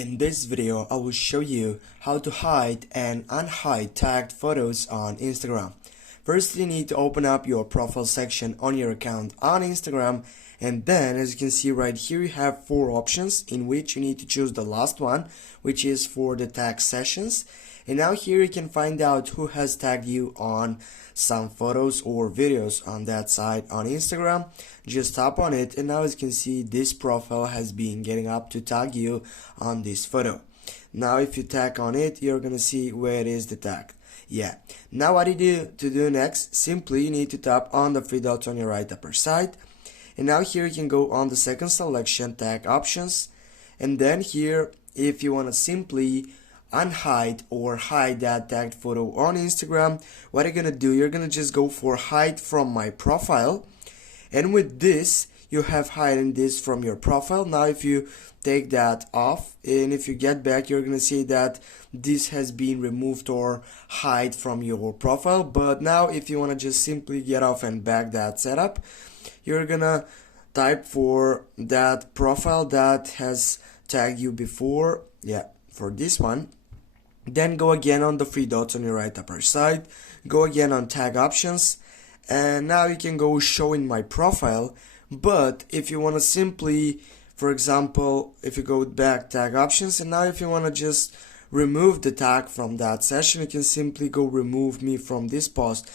In this video, I will show you how to hide and unhide tagged photos on Instagram. First, you need to open up your profile section on your account on Instagram, and then as you can see right here, you have 4 options in which you need to choose the last one, which is for the tag sessions. And now here you can find out who has tagged you on some photos or videos on that site on Instagram. Just tap on it, and now as you can see, this profile has been getting up to tag you on this photo. Now if you tap on it, you're gonna see where it is the tag. Yeah. Now what you need to do next, simply you need to tap on the 3 dots on your right upper side. And now here you can go on the second selection, tag options. And then here, if you want to simply unhide or hide that tagged photo on Instagram, what you're gonna do, you're gonna just go for hide from my profile, and with this you have hidden this from your profile. Now if you take that off and if you get back, you're gonna see that this has been removed or hide from your profile. But now if you want to just simply get off and back that setup, you're gonna type for that profile that has tagged you before, yeah, for this one. Then go again on the 3 dots on your right upper side, go again on tag options, and now you can go show in my profile. But if you want to simply, for example, if you go back tag options, and now if you want to just remove the tag from that session, you can simply go remove me from this post.